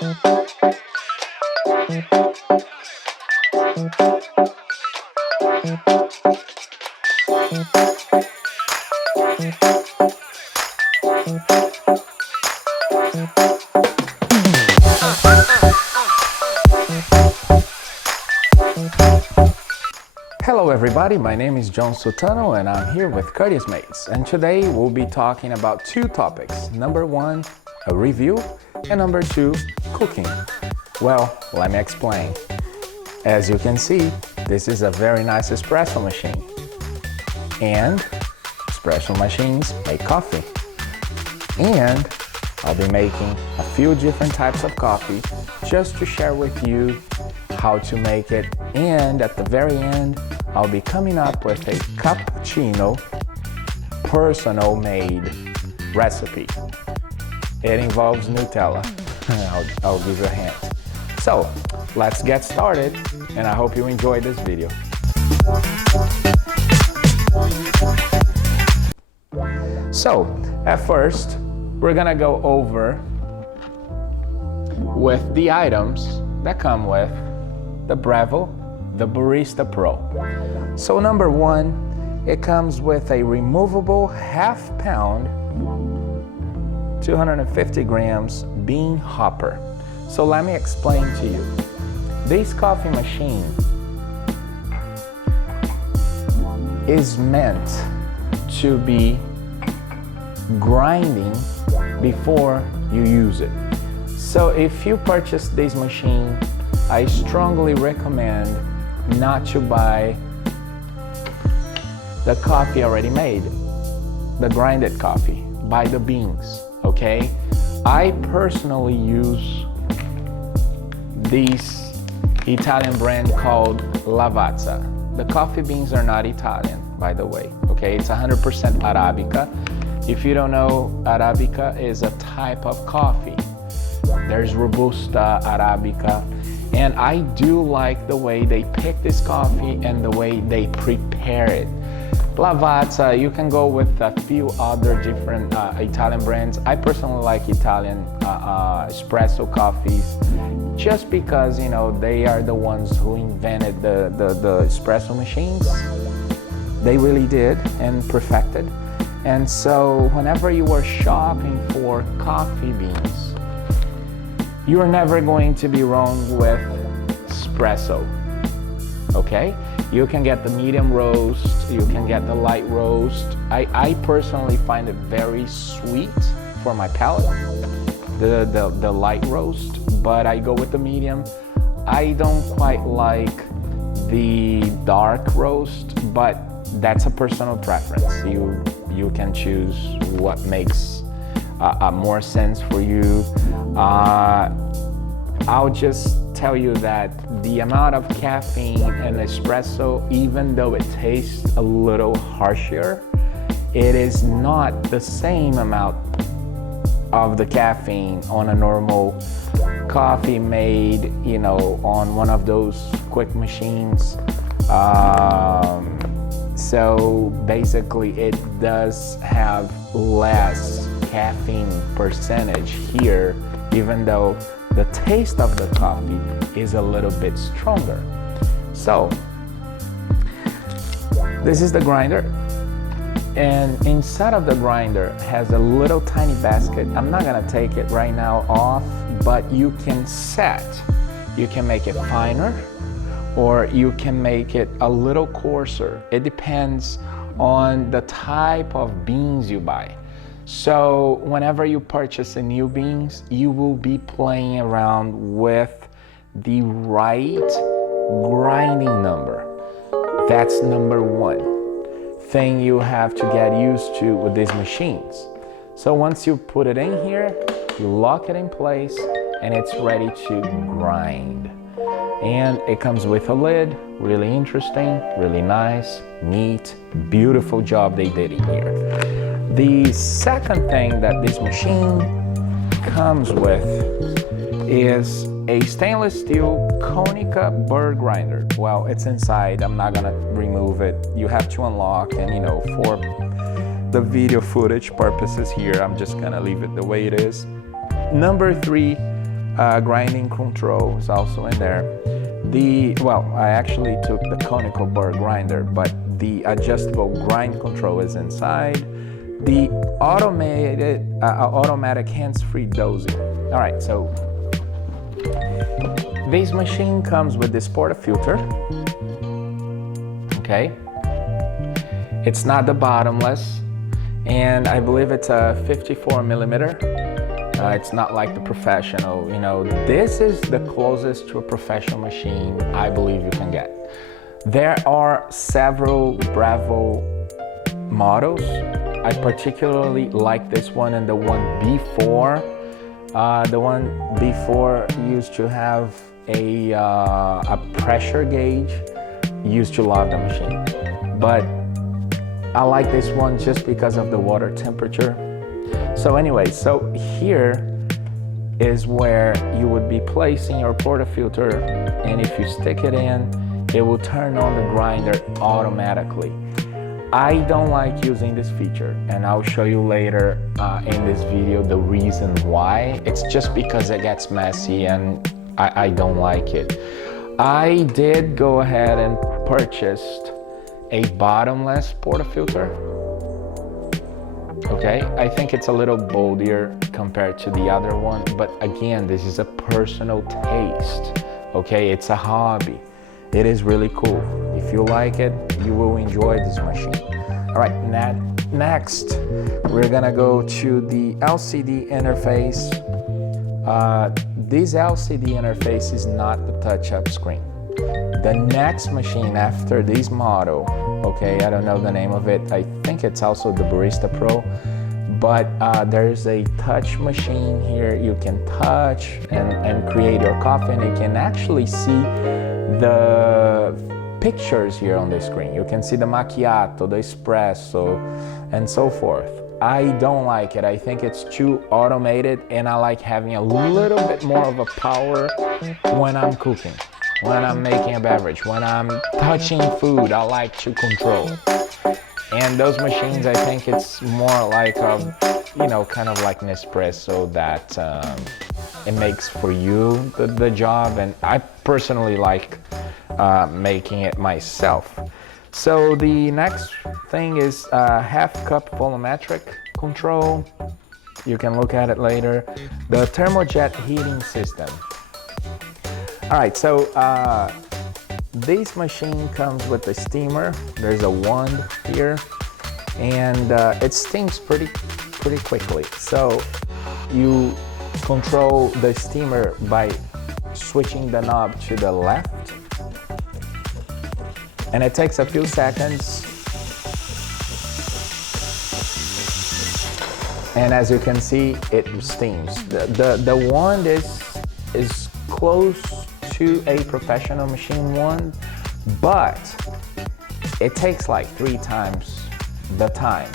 Hello everybody, my name is John Sottano and I'm here with Courteous Maids, and today we'll be talking about two topics. Number one, a review, and number two, cooking. Well, let me explain. As you can see, this is a very nice espresso machine, and espresso machines make coffee. And I'll be making a few different types of coffee just to share with you how to make it, and at the very end I'll be coming up with a cappuccino personal made recipe. It involves Nutella. I'll give you a hint. So let's get started, and I hope you enjoyed this video. So at first we're gonna go over with the items that come with the BREVILLE Barista Pro. So number one, it comes with a removable half pound, 250 grams bean hopper. So let me explain to you. This coffee machine is meant to be grinding before you use it. So if you purchase this machine, I strongly recommend not to buy the coffee already made, the grinded coffee. Buy the beans, okay? I personally use this Italian brand called Lavazza. The coffee beans are not Italian, by the way, okay? It's 100% Arabica. If you don't know, Arabica is a type of coffee. There's Robusta, Arabica, and I do like the way they pick this coffee and the way they prepare it. Lavazza, you can go with a few other different Italian brands. I personally like Italian espresso coffees just because, you know, they are the ones who invented the espresso machines. They really did and perfected. And so whenever you are shopping for coffee beans, you're never going to be wrong with espresso, okay? You can get the medium roast, you can get the light roast. I personally find it very sweet for my palate, the light roast, but I go with the medium. I don't quite like the dark roast, but that's a personal preference. You can choose what makes more sense for you. I'll just tell you that the amount of caffeine in espresso, even though it tastes a little harsher, it is not the same amount of the caffeine on a normal coffee made, you know, on one of those quick machines. So basically it does have less caffeine percentage here, even though the taste of the coffee is a little bit stronger. So this is the grinder, and inside of the grinder has a little tiny basket. I'm not gonna take it right now off, but you can make it finer, or you can make it a little coarser. It depends on the type of beans you buy. So whenever you purchase a new beans, you will be playing around with the right grinding number. That's number one thing you have to get used to with these machines. So once you put it in here, you lock it in place and it's ready to grind. And it comes with a lid, really interesting, really nice, neat, beautiful job they did in here. The second thing that this machine comes with is a stainless steel Konica burr grinder. Well, it's inside, I'm not gonna remove it. You have to unlock, and you know, for the video footage purposes here, I'm just gonna leave it the way it is. Number three, grinding control is also in there. I actually took the conical burr grinder, but the adjustable grind control is inside. The automatic hands-free dosing. All right, so this machine comes with this portafilter. Okay, it's not the bottomless, and I believe it's a 54 millimeter. It's not like the professional, this is the closest to a professional machine I believe you can get. There are several BREVILLE models. I particularly like this one and the one before. The one before used to have a pressure gauge. Used to love the machine, but I like this one just because of the water temperature. So anyway, so here is where you would be placing your portafilter, and if you stick it in, it will turn on the grinder automatically. I don't like using this feature, and I'll show you later in this video the reason why. It's just because it gets messy and I don't like it. I did go ahead and purchased a bottomless portafilter. Okay, I think it's a little bolder compared to the other one, but again, this is a personal taste. Okay, it's a hobby. It is really cool. If you like it, you will enjoy this machine. All right, next, we're gonna go to the LCD interface. This LCD interface is not the touch-up screen. The next machine after this model, okay, I don't know the name of it. I think it's also the Barista Pro, but there's a touch machine here. You can touch and create your coffee, and you can actually see the pictures here on the screen. You can see the macchiato, the espresso, and so forth. I don't like it. I think it's too automated, and I like having a little bit more of a power when I'm cooking, when I'm making a beverage, when I'm touching food. I like to control. And those machines, I think it's more like kind of like an espresso that it makes for you the job, and I personally like making it myself. So the next thing is half cup volumetric control. You can look at it later. The thermojet heating system. All right, so this machine comes with a steamer. There's a wand here, and it steams pretty quickly. So you control the steamer by switching the knob to the left, and it takes a few seconds. And as you can see, it steams. The wand is close to a professional machine wand, but it takes like 3 times the time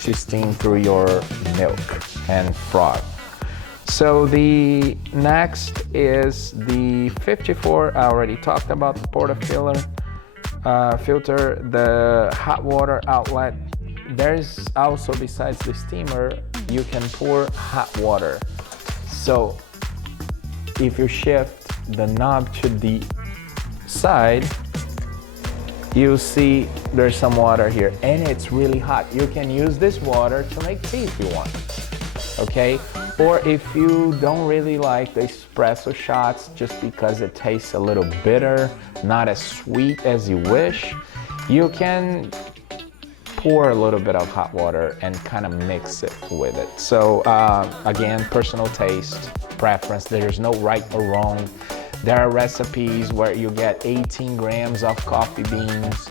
to steam through your milk and froth. So the next is the 54. I already talked about the portafilter, the hot water outlet. There's also, besides the steamer, you can pour hot water. So if you shift the knob to the side, you see there's some water here, and it's really hot. You can use this water to make tea if you want, okay? Or if you don't really like the espresso shots just because it tastes a little bitter, not as sweet as you wish, you can pour a little bit of hot water and kind of mix it with it. So again, personal taste, preference. There's no right or wrong. There are recipes where you get 18 grams of coffee beans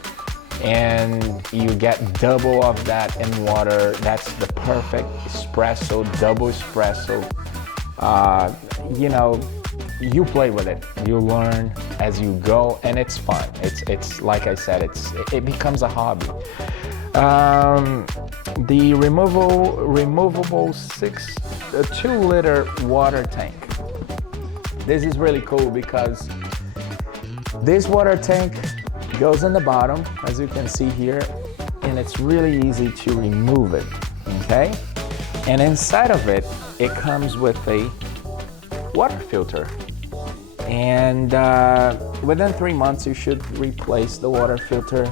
and you get double of that in water. That's the perfect espresso, double espresso. You play with it, you learn as you go, and it's fun. It's like I said, it becomes a hobby. The removable 2-liter water tank. This is really cool because this water tank goes in the bottom, as you can see here, and it's really easy to remove it, okay? And inside of it, it comes with a water filter. And within 3 months, you should replace the water filter.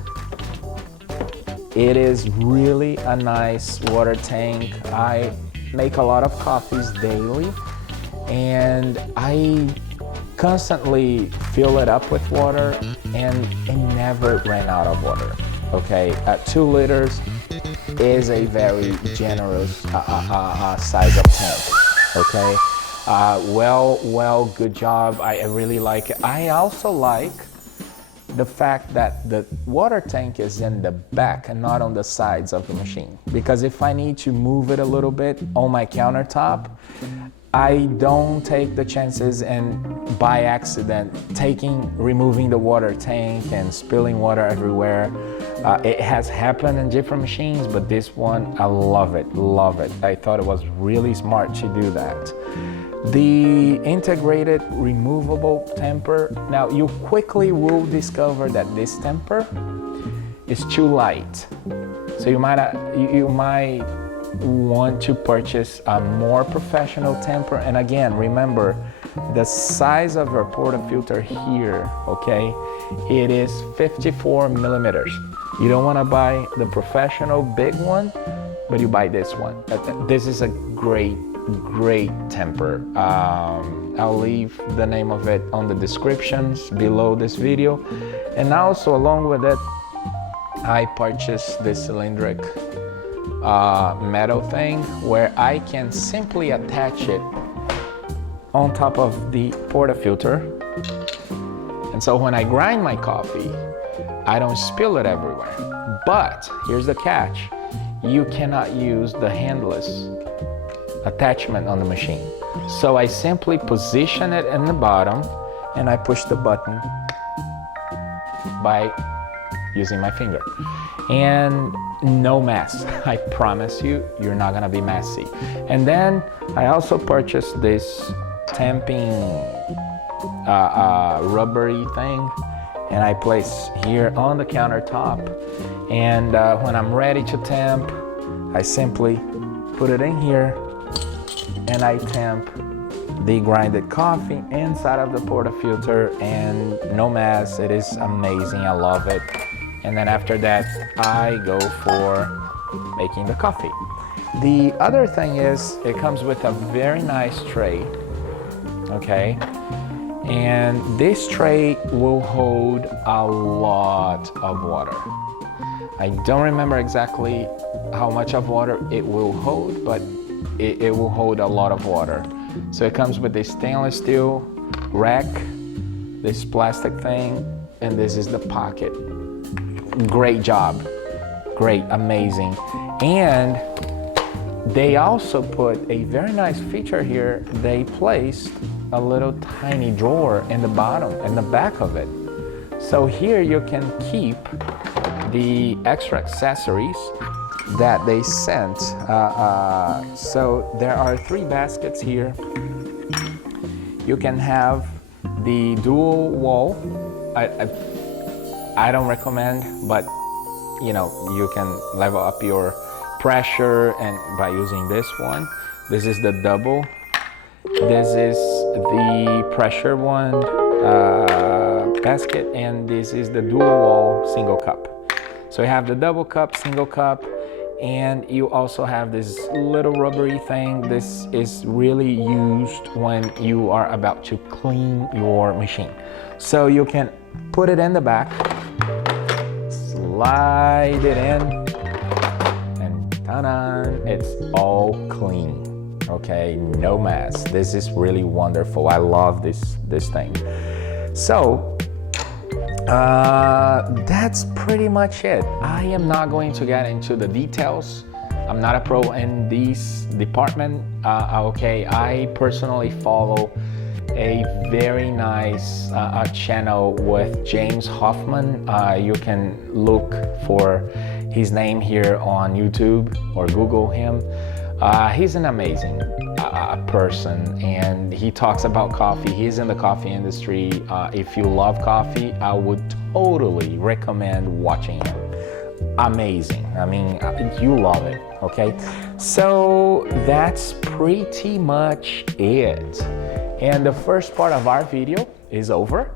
It is really a nice water tank. I make a lot of coffees daily, and I constantly fill it up with water, and it never ran out of water. Okay, 2 liters is a very generous size of tank. Okay, well, good job. I really like it. I also like the fact that the water tank is in the back and not on the sides of the machine, because if I need to move it a little bit on my countertop, I don't take the chances and by accident removing the water tank and spilling water everywhere. It has happened in different machines, but this one, I love it. I thought it was really smart to do that. The integrated removable temper. Now you quickly will discover that this temper is too light. So you might want to purchase a more professional temper. And again, remember the size of your portafilter here, okay? It is 54 millimeters. You don't want to buy the professional big one, but you buy this one. This is a great temper. I'll leave the name of it on the descriptions below this video. And also along with it, I purchased this cylindric metal thing where I can simply attach it on top of the portafilter. And so when I grind my coffee, I don't spill it everywhere. But here's the catch. You cannot use the handless attachment on the machine. So I simply position it in the bottom and I push the button by using my finger. And no mess. I promise you, you're not gonna be messy. And then I also purchased this tamping rubbery thing, and I place here on the countertop. And when I'm ready to tamp, I simply put it in here and I tamp the grinded coffee inside of the portafilter, and no mess. It is amazing. I love it. And then after that, I go for making the coffee. The other thing is it comes with a very nice tray, okay? And this tray will hold a lot of water. I don't remember exactly how much of water it will hold, but it will hold a lot of water. So it comes with a stainless steel rack, this plastic thing, and this is the pocket. Great job, great, amazing. And they also put a very nice feature here. They placed a little tiny drawer in the bottom, in the back of it. So here you can keep the extra accessories that they sent. So there are 3 baskets here. You can have the dual wall. I don't recommend, but you know, you can level up your pressure and by using this one. This is the double. This is the pressure one basket, and this is the dual wall single cup. So you have the double cup, single cup, and you also have this little rubbery thing. This is really used when you are about to clean your machine. So you can put it in the back, slide it in, and ta-da, it's all clean. Okay, no mess. This is really wonderful. I love this thing. So that's pretty much it. I am not going to get into the details. I'm not a pro in this department. Okay, I personally follow a very nice channel with James Hoffman. You can look for his name here on YouTube or Google him. He's an amazing person, and he talks about coffee. He's in the coffee industry. If you love coffee, I would totally recommend watching him. amazing. I mean, you love it, okay? So that's pretty much it. And the first part of our video is over.